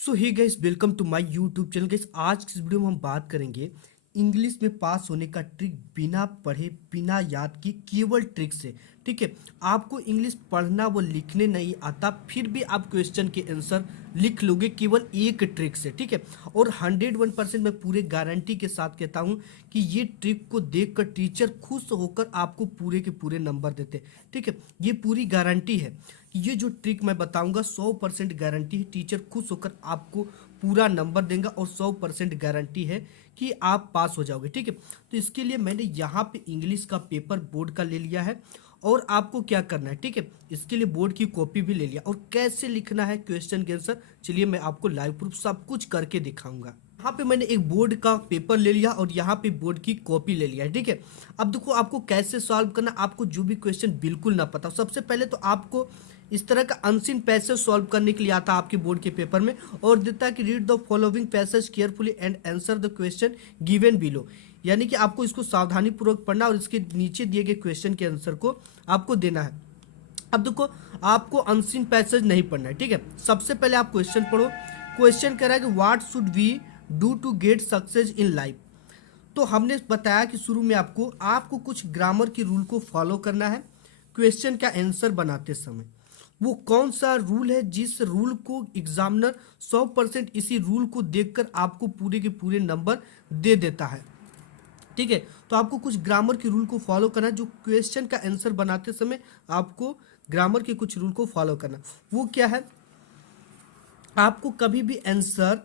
So hey guys, welcome to my YouTube channel. Guys, आज की इस वीडियो में हम बात करेंगे इंग्लिश में पास होने का ट्रिक, बिना पढ़े बिना याद किए केवल ट्रिक से। ठीक है, आपको इंग्लिश पढ़ना व लिखने नहीं आता, फिर भी आप क्वेश्चन के आंसर लिख लोगे केवल एक ट्रिक से। ठीक है, और 101% मैं पूरे गारंटी के साथ कहता हूँ कि ये ट्रिक को देखकर टीचर खुश होकर आपको पूरे के पूरे नंबर देते। ठीक है, ये पूरी गारंटी है। ये जो ट्रिक मैं बताऊंगा 100% गारंटी है, टीचर खुश होकर आपको पूरा नंबर देंगे और 100% गारंटी है कि आप पास हो जाओगे। ठीक है, तो इसके लिए मैंने यहाँ पे इंग्लिश का पेपर बोर्ड का ले लिया है और आपको क्या करना है। ठीक है, इसके लिए बोर्ड की कॉपी भी ले लिया और कैसे लिखना है क्वेश्चन के आंसर, चलिए मैं आपको लाइव प्रूफ सब कुछ करके दिखाऊंगा। यहाँ पे मैंने एक बोर्ड का पेपर ले लिया और यहाँ पे बोर्ड की कॉपी ले लिया है। ठीक है, अब देखो आपको कैसे सॉल्व करना। आपको जो भी क्वेश्चन बिल्कुल ना पता हो, सबसे पहले तो आपको इस तरह का अनसीन पैसेज सॉल्व करने के लिए आता है आपके बोर्ड के पेपर में, और देता है कि read the following passage carefully and answer the question given below. यानी कि आपको इसको सावधानी पूर्वक पढ़ना और इसके नीचे दिए गए क्वेश्चन के आंसर को आपको देना है। अब देखो, आपको अनसीन पैसेज नहीं पढ़ना है। ठीक है, सबसे पहले आप क्वेश्चन पढ़ो। क्वेश्चन कह रहा है कि what should we do to get success in life. तो हमने बताया कि शुरू में आपको कुछ ग्रामर की रूल को फॉलो करना है क्वेश्चन का आंसर बनाते समय। वो कौन सा रूल है जिस रूल को एग्जामिनर 100% इसी रूल को देखकर आपको पूरे के पूरे नंबर दे देता है। ठीक है, तो आपको कुछ ग्रामर के रूल को फॉलो करना है। जो क्वेश्चन का आंसर बनाते समय आपको ग्रामर के कुछ रूल को फॉलो करना, वो क्या है। आपको कभी भी आंसर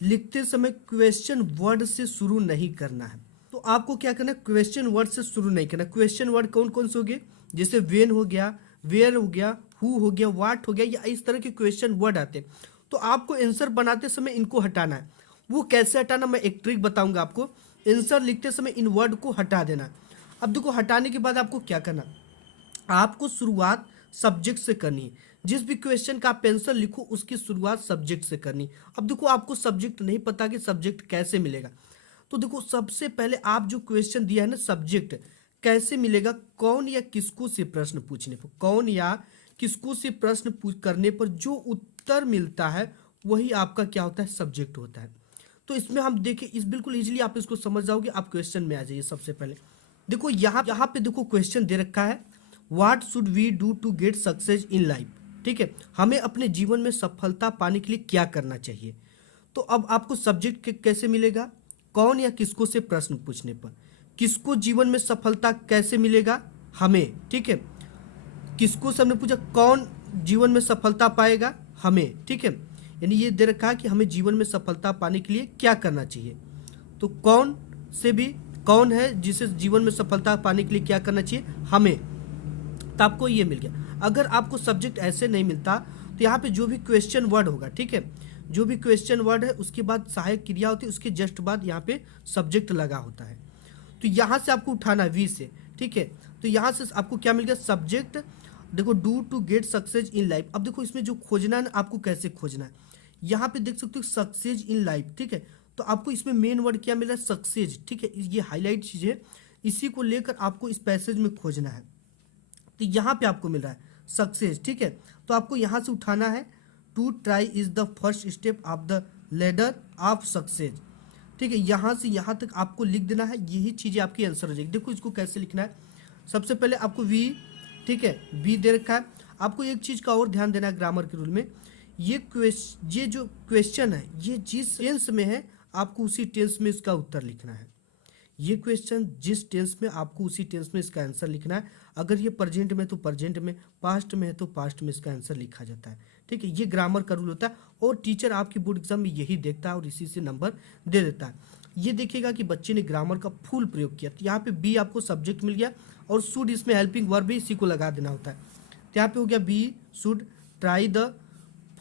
लिखते समय क्वेश्चन वर्ड से शुरू नहीं करना है। तो आपको क्या करना है, क्वेश्चन वर्ड से शुरू नहीं करना। क्वेश्चन वर्ड कौन कौन से हो गए, जैसे वेन हो गया, वेयर हो गया, हु हो गया, व्हाट हो गया, या इस तरह के क्वेश्चन वर्ड आते हैं। तो आपको आंसर बनाते समय इनको हटाना है। वो कैसे हटाना, मैं एक ट्रिक बताऊंगा आपको। आंसर लिखते समय इन वर्ड को हटा देना। अब देखो, हटाने के बाद आपको क्या करना, आपको शुरुआत सब्जेक्ट से करनी है। जिस भी क्वेश्चन का आप आंसर लिखो उसकी शुरुआत सब्जेक्ट से करनी। अब देखो, आपको सब्जेक्ट नहीं पता कि सब्जेक्ट कैसे मिलेगा। तो देखो, सबसे पहले आप जो क्वेश्चन दिया है ना, सब्जेक्ट कैसे मिलेगा, कौन या किसको से प्रश्न पूछने पर, कौन या किसको से प्रश्न करने पर जो उत्तर मिलता है वही आपका क्या होता है, सब्जेक्ट होता है। तो इसमें हम देखें, इस बिल्कुल इजीली आप इसको समझ जाओगे। आप क्वेश्चन में आ जाइए। सबसे पहले देखो, यहाँ पे देखो क्वेश्चन दे रखा है, what should we do to get success in life. ठीक है, हमें अपने जीवन में सफलता पाने के लिए क्या करना चाहिए। तो अब आपको सब्जेक्ट कैसे मिलेगा, कौन या किसको से प्रश्न पूछने पर। किसको जीवन में सफलता कैसे मिलेगा, हमें। ठीक है, किसको से हमने पूछा, कौन जीवन में सफलता पाएगा, हमें। ठीक है, यानी ये दे रखा है कि हमें जीवन में सफलता पाने के लिए क्या करना चाहिए। तो कौन से भी, कौन है जिसे जीवन में सफलता पाने के लिए क्या करना चाहिए, हमें। तो आपको ये मिल गया। अगर आपको सब्जेक्ट ऐसे नहीं मिलता तो यहाँ पे जो भी क्वेश्चन वर्ड होगा, ठीक है, जो भी क्वेश्चन वर्ड है उसके बाद सहायक क्रिया होती है, उसके जस्ट बाद यहाँ पे सब्जेक्ट लगा होता है। तो यहाँ से आपको उठाना है वी से। ठीक है, तो यहाँ से आपको क्या मिल गया, सब्जेक्ट। देखो, do to get success in life. अब देखो, इसमें जो खोजना है ना, आपको कैसे खोजना है, यहाँ पे देख सकते हो सक्सेस इन लाइफ। ठीक है, तो आपको इसमें मेन वर्ड क्या मिल रहा है, सक्सेस। ठीक है, ये हाईलाइट चीज है, इसी को लेकर आपको इस पैसेज में खोजना है। तो यहाँ पे आपको मिल रहा है सक्सेस। ठीक है, तो आपको यहाँ से उठाना है, to try is the first step of the ladder of success. ठीक है, यहाँ से यहाँ तक आपको लिख देना है, यही चीज़ें आपकी आंसर हो जाएगी। देखो, इसको कैसे लिखना है, सबसे पहले आपको वी, ठीक है, वी दे रखा है। आपको एक चीज़ का और ध्यान देना है ग्रामर के रूल में, ये जो क्वेश्चन है ये जिस टेंस में है आपको उसी टेंस में इसका उत्तर लिखना है। ये क्वेश्चन जिस टेंस में, आपको उसी टेंस में इसका आंसर लिखना है। अगर ये प्रेजेंट में तो प्रेजेंट में, पास्ट में है तो पास्ट में इसका आंसर लिखा जाता है। ठीक है, ये ग्रामर का रूल होता है और टीचर आपकी बोर्ड एग्जाम में यही देखता है और इसी से नंबर दे देता है। ये देखिएगा कि बच्चे ने ग्रामर का फुल प्रयोग किया। तो यहाँ पे बी आपको सब्जेक्ट मिल गया और शुड इसमें हेल्पिंग वर्ब भी इसी को लगा देना होता है। तो यहाँ पे हो गया, be should try the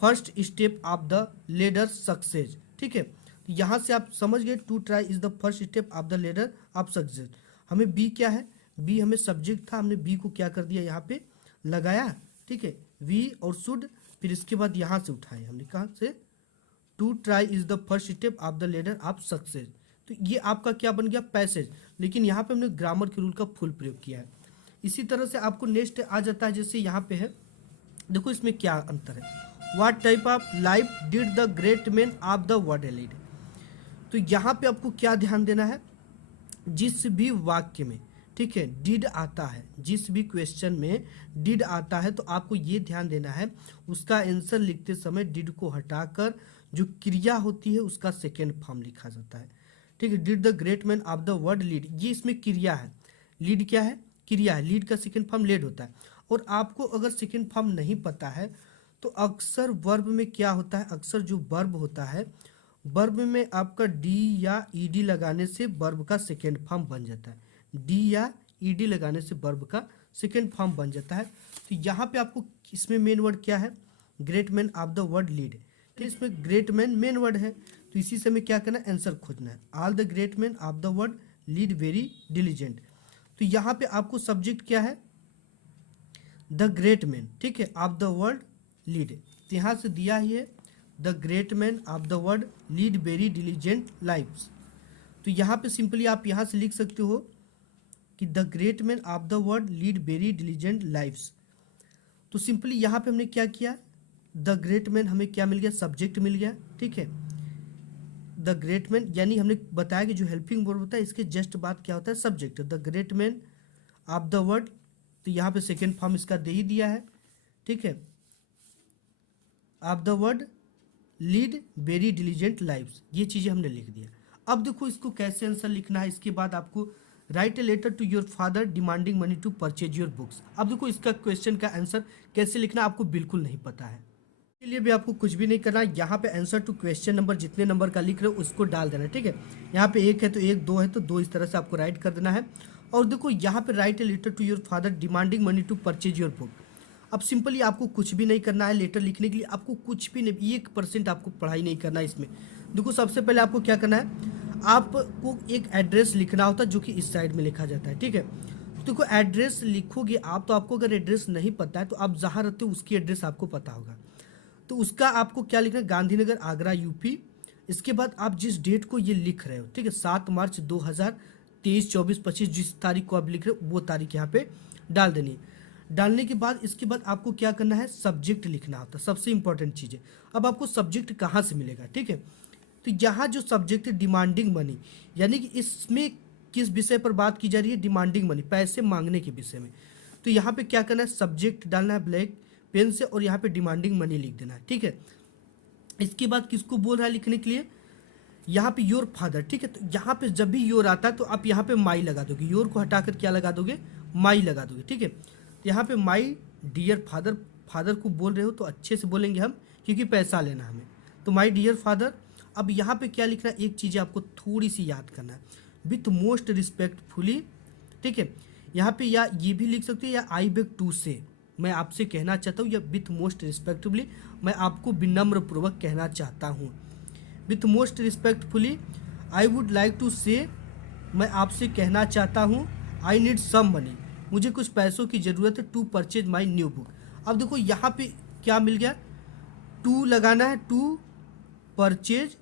first step of the ladder success. ठीक है, यहाँ से आप समझ गए, to try is the first step of the ladder of success. हमें बी क्या है, बी हमें सब्जेक्ट था, हमने बी को क्या कर दिया, यहाँ पे लगाया। ठीक है, वी और शुड, फिर इसके बाद यहाँ से उठाए हमने, कहाँ से, to try is the first step of the ladder of success. तो ये आपका क्या बन गया, पैसेज। लेकिन यहाँ पे हमने ग्रामर के रूल का फुल प्रयोग किया है। इसी तरह से आपको नेक्स्ट आ जाता है, जैसे यहाँ पे है, देखो इसमें क्या अंतर है, what type of life did the great man of the world lead. तो यहाँ पे आपको क्या ध्यान देना है, जिस भी वाक्य में, ठीक है, डिड आता है, जिस भी क्वेश्चन में डिड आता है तो आपको ये ध्यान देना है उसका आंसर लिखते समय डिड को हटाकर जो क्रिया होती है उसका सेकेंड फॉर्म लिखा जाता है। ठीक है, did the great man of the world lead, ये इसमें क्रिया है। लीड क्या है, क्रिया है। लीड का सेकेंड फॉर्म लेड होता है। और आपको अगर सेकेंड फॉर्म नहीं पता है तो अक्सर वर्ब में क्या होता है, अक्सर जो वर्ब होता है, वर्ब में आपका डी या ईडी लगाने से वर्ब का सेकेंड फॉर्म बन जाता है। डी या ईडी लगाने से वर्ब का सेकेंड फॉर्म बन जाता है। तो यहाँ पे आपको इसमें मेन वर्ड क्या है, great man of the world lead. तो इसमें ग्रेट मैन मेन वर्ड है, तो इसी से हमें क्या करना है, आंसर खोजना है। All the great man of the world lead very diligent. तो यहाँ पे आपको सब्जेक्ट क्या है, द ग्रेट मैन, ठीक है, ऑफ द वर्ल्ड लीड। तो यहाँ से दिया ही है the great man of the world lead very diligent lifes. तो यहाँ पे सिंपली आप यहाँ से लिख सकते हो कि the great man of the world lead very diligent lifes. तो सिंपली यहाँ पे हमने क्या किया, द ग्रेट मैन हमें क्या मिल गया, सब्जेक्ट मिल गया। ठीक है, द ग्रेट मैन यानी हमने बताया कि जो हेल्पिंग वर्ब होता है इसके जस्ट बाद क्या होता है, subject. The great man of the world, तो यहाँ पे सेकेंड फॉर्म इसका दे ही दिया है। ठीक है, of the world lead very diligent lifes, ये चीज़ें हमने लिख दिया। अब देखो इसको कैसे आंसर लिखना है। इसके बाद आपको write a letter to your father demanding money to purchase your books. अब देखो इसका क्वेश्चन का आंसर कैसे लिखना आपको बिल्कुल नहीं पता है, इसके लिए भी आपको कुछ भी नहीं करना। यहाँ पे आंसर टू क्वेश्चन नंबर जितने नंबर का लिख रहे हो उसको डाल देना। ठीक है, यहाँ पे एक है तो एक, दो है तो दो, इस तरह से आपको राइट कर देना है। और देखो यहाँ पे write a letter to your father demanding money to purchase your book. अब सिंपली आपको कुछ भी नहीं करना है लेटर लिखने के लिए, आपको कुछ भी नहीं, 1% आपको पढ़ाई नहीं करना है इसमें। देखो सबसे पहले आपको क्या करना है, आपको एक एड्रेस लिखना होता है जो कि इस साइड में लिखा जाता है। ठीक है, तो देखो एड्रेस लिखोगे आप, तो आपको अगर एड्रेस नहीं पता है तो आप जहाँ रहते हो उसकी एड्रेस आपको पता होगा। तो उसका आपको क्या लिखना है, गांधीनगर आगरा यूपी। इसके बाद आप जिस डेट को ये लिख रहे हो, ठीक है, 7 मार्च 2023, 24, 25 जिस तारीख को आप लिख रहे हो वो तारीख यहाँ पे डाल देनी है। डालने के बाद इसके बाद आपको क्या करना है, सब्जेक्ट लिखना होता है, सबसे इंपॉर्टेंट चीज़ है। अब आपको सब्जेक्ट कहाँ से मिलेगा, ठीक है, तो यहाँ जो सब्जेक्ट है डिमांडिंग मनी, यानी कि इसमें किस विषय पर बात की जा रही है, डिमांडिंग मनी, पैसे मांगने के विषय में। तो यहाँ पे क्या करना है, सब्जेक्ट डालना है ब्लैक पेन से और यहाँ पे डिमांडिंग मनी लिख देना है। ठीक है, इसके बाद किसको बोल रहा है लिखने के लिए, यहाँ पे योर फादर। ठीक है, तो यहाँ पे जब भी योर आता है तो आप यहाँ पे माई लगा दोगे, योर को हटाकर क्या लगा दोगे, माई लगा दोगे। ठीक है, तो यहाँ पे माई डियर फादर, फादर को बोल रहे हो तो अच्छे से बोलेंगे हम क्योंकि पैसा लेना हमें, तो माई डियर फादर। अब यहाँ पे क्या लिखना है, एक चीज़ आपको थोड़ी सी याद करना है, विथ मोस्ट रिस्पेक्टफुली। ठीक है, यहाँ पे या ये भी लिख सकते हो या आई बेग टू से, मैं आपसे कहना चाहता हूँ, या विथ मोस्ट रिस्पेक्टफुली, मैं आपको विनम्र पूर्वक कहना चाहता हूँ। With most respectfully I would like to say, मैं आपसे कहना चाहता हूँ, आई नीड सम मनी, मुझे कुछ पैसों की ज़रूरत है, to purchase my new book. अब देखो यहाँ पे क्या मिल गया, टू लगाना है, टू परचेज,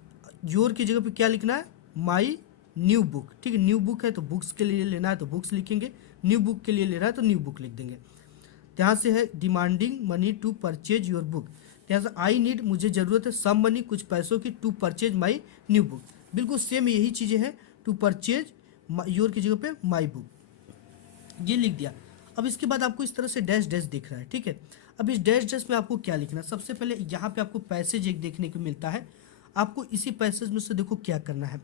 योर की जगह पे क्या लिखना है, माई न्यू बुक। ठीक है, न्यू बुक है तो बुक्स के लिए लेना है तो बुक्स लिखेंगे, न्यू बुक के लिए लेना है तो न्यू बुक लिख देंगे। यहाँ से है demanding money to purchase your book, यहाँ से आई नीड, मुझे ज़रूरत है, सम मनी, कुछ पैसों की, to purchase my new book. बिल्कुल सेम यही चीज़ें हैं, टू परचेज योर की जगह पे माई बुक, ये लिख दिया। अब इसके बाद आपको इस तरह से डैश डैश दिख रहा है। ठीक है, अब इस डैश डैश में आपको क्या लिखना है, सबसे पहले यहाँ पे आपको पैसेज एक देखने को मिलता है। आपको इसी पैसेज में से देखो क्या करना है,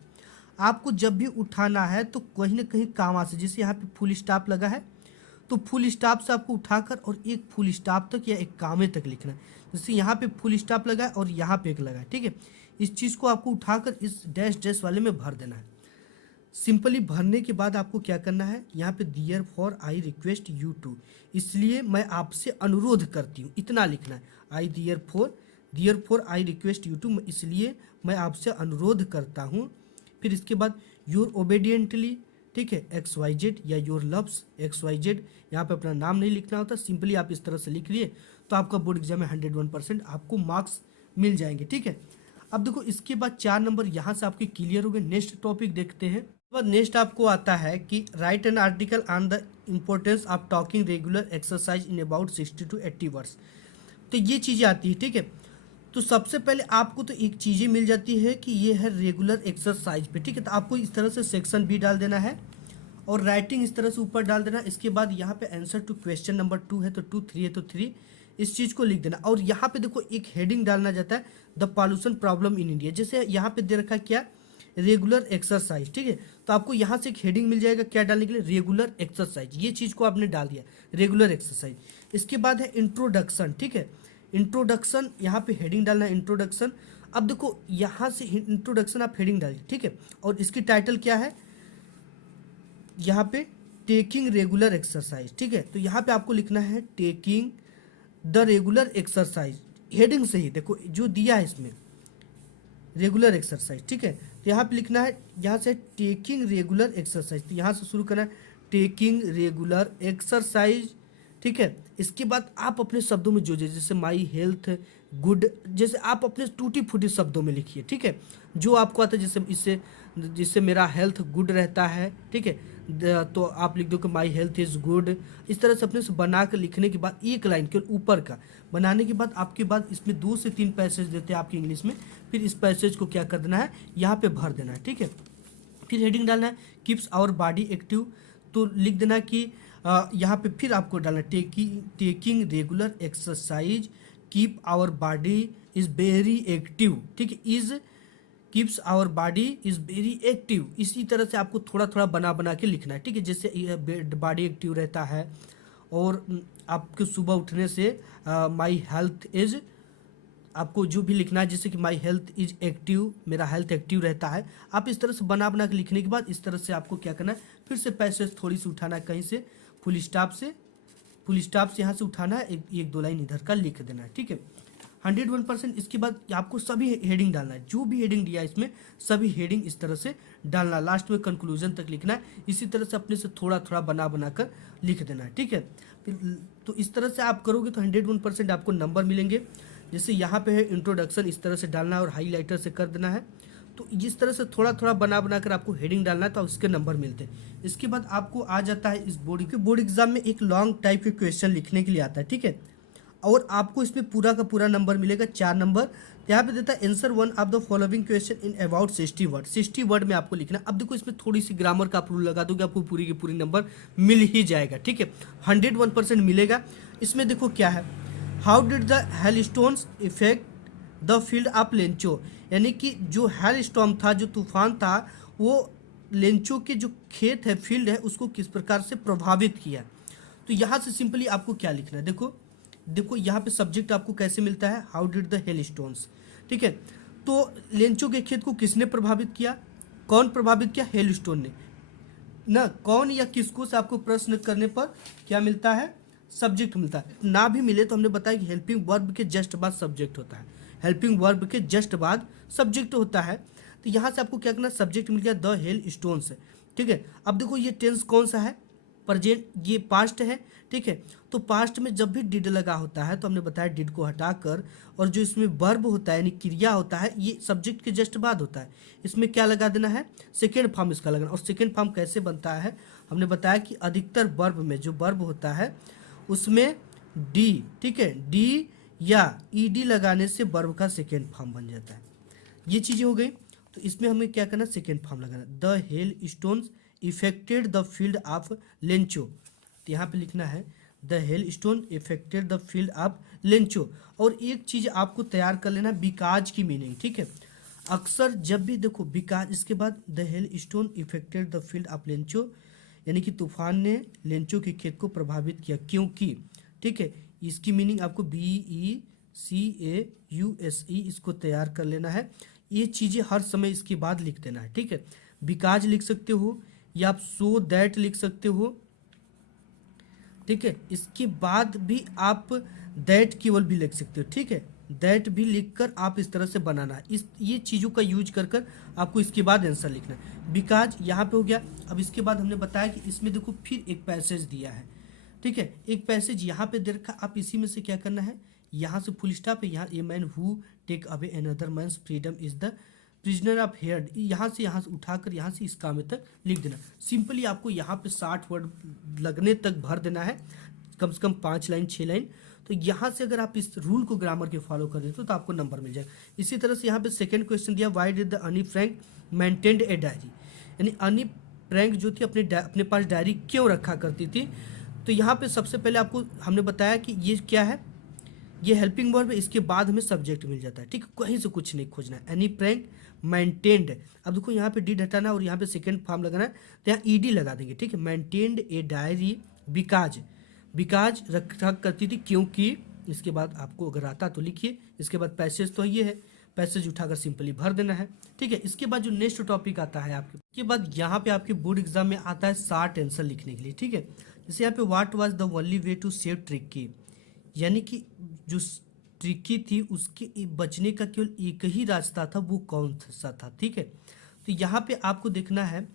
आपको जब भी उठाना है तो कहीं ना कहीं कामा से, जैसे यहाँ पे फुल स्टॉप लगा है तो फुल स्टॉप से आपको उठाकर और एक फुल स्टॉप तक या एक कामे तक लिखना है। जैसे यहाँ पे फुल स्टॉप लगा है और यहाँ पे एक लगा है। ठीक है, इस चीज़ को आपको उठाकर इस डैश डैश वाले में भर देना है। सिंपली भरने के बाद आपको क्या करना है, यहाँ पे dear for I request you to, इसलिए मैं आपसे अनुरोध करती हूँ, इतना लिखना है। I dear for I request you to, इसलिए मैं आपसे अनुरोध करता हूँ। फिर इसके बाद योर ओबेडियंटली, ठीक है, एक्स वाई जेड, या your loves X Y Z, यहाँ पे अपना नाम नहीं लिखना होता, सिंपली आप इस तरह से लिख लिए तो आपका बोर्ड एग्जाम में 101% आपको मार्क्स मिल जाएंगे। ठीक है, अब देखो इसके बाद 4 नंबर यहाँ से आपके क्लियर हो गए। नेक्स्ट टॉपिक देखते हैं। नेक्स्ट आपको आता है कि right an article on the importance of talking regular exercise in about 60 to 80 words. तो ये चीज़ें आती है। ठीक है, तो सबसे पहले आपको तो एक चीज़ें मिल जाती है कि ये है रेगुलर एक्सरसाइज पे, ठीक है। तो आपको इस तरह से सेक्शन बी डाल देना है और राइटिंग इस तरह से ऊपर डाल देना। इसके बाद यहाँ पे आंसर टू क्वेश्चन नंबर 2 है तो 2, 3 है तो 3, इस चीज़ को लिख देना। और यहाँ पे देखो एक हेडिंग डालना जाता है, the pollution problem in India. जैसे यहाँ पे दे रखा है क्या, रेगुलर एक्सरसाइज, ठीक है। तो आपको यहाँ से एक हेडिंग मिल जाएगा क्या डालने के लिए, रेगुलर एक्सरसाइज। ये चीज़ को आपने डाल दिया, रेगुलर एक्सरसाइज। इसके बाद है इंट्रोडक्शन, ठीक है। इंट्रोडक्शन यहाँ पे हेडिंग डालना है, इंट्रोडक्शन। अब देखो यहाँ से इंट्रोडक्शन आप हेडिंग डालिए, ठीक है। और इसकी टाइटल क्या है, यहाँ पे टेकिंग रेगुलर एक्सरसाइज, ठीक है। तो यहाँ पे आपको लिखना है taking the regular exercise, heading से ही देखो जो दिया है इसमें रेगुलर एक्सरसाइज, ठीक है। तो यहाँ पे लिखना है, यहाँ से टेकिंग रेगुलर एक्सरसाइज, तो यहाँ से शुरू करना है टेकिंग रेगुलर एक्सरसाइज, ठीक है। इसके बाद आप अपने शब्दों में जो जैसे माई हेल्थ गुड, जैसे आप अपने टूटी फूटी शब्दों में लिखिए, ठीक है। जो आपको आता है, जैसे इससे जिससे मेरा हेल्थ गुड रहता है, ठीक है। तो आप लिख दो कि माई हेल्थ इज़ गुड। इस तरह से अपने से बना कर लिखने के बाद एक लाइन केवल ऊपर का बनाने के बाद आपके बाद इसमें 2 से 3 पैसेज देते हैं आपकी इंग्लिश में। फिर इस पैसेज को क्या कर देना है, यहाँ पे भर देना है, ठीक है। फिर हेडिंग डालना है कीप्स आवर बॉडी एक्टिव, तो लिख देना कि यहाँ पे फिर आपको डालना है taking regular exercise keep our body is very active, ठीक है। Is keeps our body is very active. इसी तरह से आपको थोड़ा थोड़ा बना बना के लिखना है, ठीक है। जैसे बॉडी एक्टिव रहता है और आपके सुबह उठने से माई हेल्थ इज, आपको जो भी लिखना है जैसे कि माई हेल्थ इज एक्टिव, मेरा हेल्थ एक्टिव रहता है। आप इस तरह से बना बना के लिखने के बाद इस तरह से आपको क्या करना है, फिर से पैसेज थोड़ी सी उठाना है कहीं से, फुल स्टॉप से यहाँ से उठाना है, एक 2 लाइन इधर का लिख देना है, ठीक है। 101%। इसके बाद आपको सभी हेडिंग डालना है, जो भी हेडिंग दिया है इसमें सभी हेडिंग इस तरह से डालना, लास्ट में कंक्लूजन तक लिखना है। इसी तरह से अपने से थोड़ा थोड़ा बना बना कर लिख देना है, ठीक है। फिर तो इस तरह से आप करोगे तो 101% आपको नंबर मिलेंगे। जैसे यहाँ पे है इंट्रोडक्शन, इस तरह से डालना है और हाईलाइटर से कर देना है। तो जिस तरह से थोड़ा थोड़ा बना बना कर आपको हेडिंग डालना है तो उसके नंबर मिलते हैं। इसके बाद आपको आ जाता है इस बोर्ड एग्जाम में एक लॉन्ग टाइप के क्वेश्चन लिखने के लिए आता है, ठीक है। और आपको इसमें पूरा का पूरा नंबर मिलेगा, 4 नंबर। यहाँ पे देता है answer 1 of the following question in about 60 word. 60 word में आपको लिखना। अब देखो इसमें थोड़ी सी ग्रामर का आप रूल लगा दोगे, आपको पूरी की पूरी नंबर मिल ही जाएगा, ठीक है। 101% मिलेगा। इसमें देखो क्या है, how did the hailstones effect the field of Lencho, यानी कि जो हेल स्टॉर्म था, जो तूफान था, वो लेंचो के जो खेत है, फील्ड है, उसको किस प्रकार से प्रभावित किया। तो यहाँ से सिंपली आपको क्या लिखना है, देखो यहाँ पे सब्जेक्ट आपको कैसे मिलता है, how did the hail stones, ठीक है। तो लेंचो के खेत को किसने प्रभावित किया, कौन प्रभावित किया, हेल स्टोन ने ना, कौन या किसको से आपको प्रश्न करने पर क्या मिलता है, सब्जेक्ट मिलता है। ना भी मिले तो हमने बताया कि हेल्पिंग वर्ब के जस्ट बाद सब्जेक्ट होता है, हेल्पिंग वर्ब के जस्ट बाद सब्जेक्ट होता है। तो यहाँ से आपको क्या करना, सब्जेक्ट मिल गया द हेल स्टोन्स, ठीक है। अब देखो ये टेंस कौन सा है, प्रेजेंट, ये पास्ट है, ठीक है। तो पास्ट में जब भी डिड लगा होता है तो हमने बताया डिड को हटाकर, और जो इसमें वर्ब होता है यानी क्रिया होता है, ये सब्जेक्ट के जस्ट बाद होता है। इसमें क्या लगा देना है, सेकेंड फॉर्म इसका लगाना। और सेकेंड फॉर्म कैसे बनता है, हमने बताया कि अधिकतर वर्ब में जो वर्ब होता है उसमें डी, ठीक है, डी या ईडी लगाने से वर्ब का सेकेंड फॉर्म बन जाता है। ये चीज़ें हो गई। तो इसमें हमें क्या करना, सेकेंड फॉर्म लगाना, the hail stones affected the field of Lencho. तो यहाँ पे लिखना है the hell stone affected the field of Lencho. और एक चीज़ आपको तैयार कर लेना, बिकाज की मीनिंग, ठीक है। अक्सर जब भी देखो बिकाज, इसके बाद the hell stone affected the field of Lencho, यानी कि तूफान ने लेंचो के खेत को प्रभावित किया क्योंकि, ठीक है। इसकी मीनिंग आपको BECAUSE इसको तैयार कर लेना है। ये चीज़ें हर समय इसके बाद लिख देना है, ठीक है। बिकाज लिख सकते हो या आप सो दैट लिख सकते हो, ठीक है। इसके बाद भी आप दैट केवल भी लिख सकते हो, ठीक है। दैट भी लिखकर आप इस तरह से बनाना है, ये चीज़ों का यूज कर आपको इसके बाद आंसर लिखना है। बिकाज यहाँ पे हो गया। अब इसके बाद हमने बताया कि इसमें देखो फिर एक पैसेज दिया है, ठीक है। एक पैसेज यहाँ पे दे रखा, आप इसी में से क्या करना है, यहाँ से फुल स्टॉप है, यहाँ a man who take away another man's freedom is the prisoner of hair, यहाँ से उठाकर यहाँ से इस काम तक लिख देना। सिंपली आपको यहाँ पे 60 वर्ड लगने तक भर देना है, कम से कम 5 लाइन 6 लाइन। तो यहाँ से अगर आप इस रूल को ग्रामर के फॉलो कर देते हो तो आपको नंबर मिल जाएगा। इसी तरह से यहाँ पे सेकंड क्वेश्चन दिया, व्हाई डिड द अनी फ्रैंक मेंटेन्ड ए डायरी, यानी अनी फ्रैंक जो थी अपने पास डायरी क्यों रखा करती थी। तो यहाँ पे सबसे पहले आपको हमने बताया कि ये क्या है, ये हेल्पिंग वर्ब है, इसके बाद हमें सब्जेक्ट मिल जाता है, ठीक है, कहीं से कुछ नहीं खोजना है। एनी फ्रैंक मेंटेन्ड, अब देखो यहाँ पे डिड हटाना और यहाँ पे सेकंड फॉर्म लगाना है, तो यहाँ ईडी लगा देंगे, ठीक है। Maintained a diary because, because रखा करती थी क्योंकि, इसके बाद आपको अगर आता तो लिखिए, इसके बाद पैसेज तो ये है, पैसेज उठाकर सिंपली भर देना है, ठीक है। इसके बाद जो नेक्स्ट टॉपिक आता है आपके, इसके बाद यहाँ पे आपके बोर्ड एग्जाम में आता है शॉर्ट आंसर लिखने के लिए, ठीक है। जैसे यहाँ पे what was the only way to save tricky, यानी कि जो ट्रिकी थी उसके बचने का केवल एक ही रास्ता था, वो कौन सा था, ठीक है। तो यहाँ पे आपको देखना है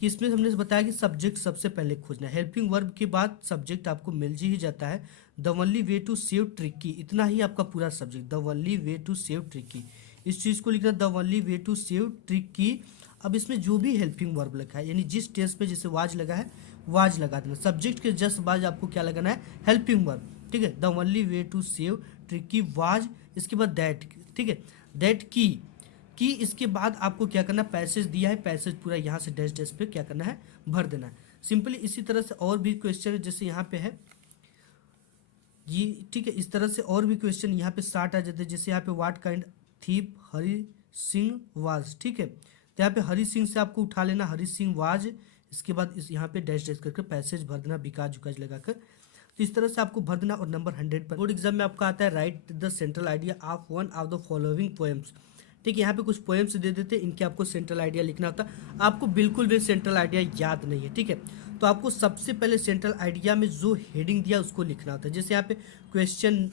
कि इसमें हमने बताया कि सब्जेक्ट सबसे पहले खोजना है, हेल्पिंग वर्ब के बाद सब्जेक्ट आपको मिल ही जाता है। The only way to save tricky, इतना ही आपका पूरा subject, the only way to save tricky, इस चीज़ को लिखना, the only way to save tricky. अब इसमें जो भी हेल्पिंग वर्ब लिखा है, यानी जिस टेस्ट पे जैसे वाज लगा है वाज लगा देना, सब्जेक्ट के जस्ट बाद आपको क्या लगाना है, हेल्पिंग वर्ब, ठीक है। The only way to save tricky was, इसके बाद दैट, ठीक है, दैट की इसके बाद आपको क्या करना, पैसेज दिया है, पैसेज पूरा यहाँ से डैश डैश पे क्या करना है, भर देना है सिंपली। इसी तरह से और भी क्वेश्चन है, जैसे यहाँ पे है ये, ठीक है, इस तरह से और भी क्वेश्चन यहाँ पे स्टार्ट आ जाते हैं। जैसे यहाँ पे what kind thief Hari Singh was, ठीक है, तो यहाँ पे हरि सिंह से आपको उठा लेना, हरि सिंह वाज, इसके बाद इस यहाँ पे डैश डैश करके पैसेज भर देना, बिकाज उकाज लगाकर, तो इस तरह से आपको भर देना। और नंबर 100 पर बोर्ड एग्जाम में आपका आता है, right the central idea of one of the following poems, ठीक है। यहाँ पे कुछ पोएम्स दे देते हैं, इनके आपको सेंट्रल आइडिया लिखना होता है। आपको बिल्कुल भी सेंट्रल आइडिया याद नहीं है, ठीक है, तो आपको सबसे पहले सेंट्रल आइडिया में जो हेडिंग दिया उसको लिखना होता है। जैसे यहाँ पे क्वेश्चन,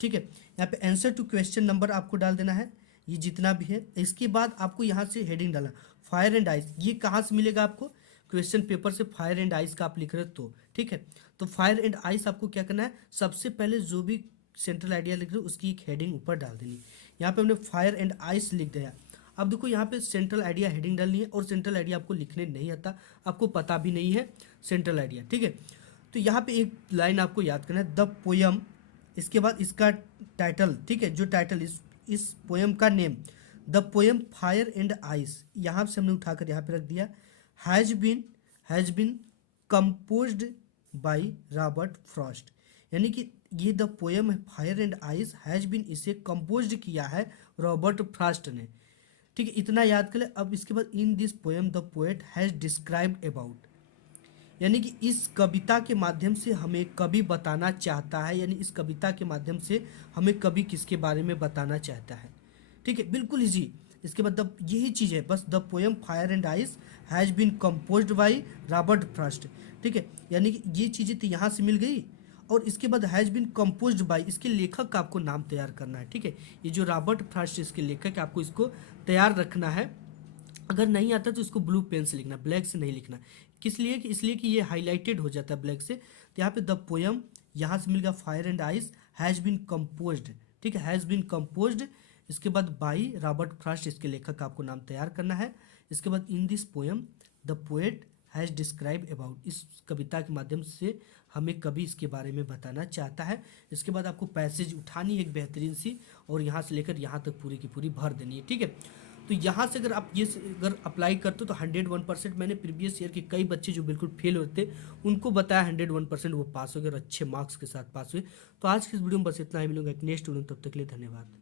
ठीक है, यहाँ पे आंसर टू क्वेश्चन नंबर आपको डाल देना है, ये जितना भी है। इसके बाद आपको यहाँ से हेडिंग डालना, फायर एंड आइस, ये कहाँ से मिलेगा आपको, क्वेश्चन पेपर से फायर एंड आइस का आप लिख रहे हो तो, ठीक है। तो फायर एंड आइस आपको क्या करना है, सबसे पहले जो भी सेंट्रल आइडिया लिख रहे हो उसकी एक हेडिंग ऊपर डाल देनी। यहाँ पे हमने फायर एंड आइस लिख दिया। अब देखो यहाँ पे सेंट्रल आइडिया हेडिंग डालनी है, और सेंट्रल आइडिया आपको लिखने नहीं आता, आपको पता भी नहीं है सेंट्रल आइडिया, ठीक है। तो यहाँ पे एक लाइन आपको याद करना है, द पोयम, इसके बाद इसका टाइटल, ठीक है, जो टाइटल इस पोयम का name, the poem fire and ice, यहाँ से हमने उठाकर यहाँ पे रख दिया, has been composed by Robert Frost, यानी कि ये the poem fire and ice has been, इसे कंपोज्ड किया है रॉबर्ट फ्रॉस्ट ने, ठीक है, इतना याद कर ले। अब इसके बाद in this poem the poet has described about, यानी कि इस कविता के माध्यम से हमें कवि बताना चाहता है, यानी इस कविता के माध्यम से हमें कवि किसके बारे में बताना चाहता है, ठीक है, बिल्कुल इजी। इसके बाद यही चीज़ है बस, the poem fire and ice has been composed by Robert Frost, ठीक है, यानी कि ये चीज़ें तो यहाँ से मिल गई, और इसके बाद हैज बीन कंपोज्ड बाय, इसके लेखक का आपको नाम तैयार करना है, ठीक है, ये जो रॉबर्ट फ्रॉस्ट इसके लेखक है, आपको इसको तैयार रखना है। अगर नहीं आता तो इसको ब्लू पेन से लिखना, ब्लैक से नहीं लिखना, किस लिए कि इसलिए कि ये हाईलाइटेड हो जाता है ब्लैक से। तो यहाँ पे द पोयम, यहाँ से मिल गया fire and ice has been composed, ठीक है, हैज बीन कंपोज्ड, इसके बाद बाई रॉबर्ट फ्रॉस्ट, इसके लेखक का आपको नाम तैयार करना है। इसके बाद in this poem the poet has describe about, इस कविता के माध्यम से हमें कभी इसके बारे में बताना चाहता है। इसके बाद आपको पैसेज उठानी है एक बेहतरीन सी, और यहाँ से लेकर यहाँ तक पूरी की पूरी भर देनी है, ठीक है। तो यहाँ से अगर आप ये अगर अप्लाई करते हो तो 101%, मैंने प्रीवियस ईयर के कई बच्चे जो बिल्कुल फेल होते उनको बताया 101% वो पास हो गए और अच्छे मार्क्स के साथ पास हुए। तो आज की इस वीडियो में बस इतना ही, मिलूंगा एक नेक्स्ट वीडियो, तब तक के लिए धन्यवाद।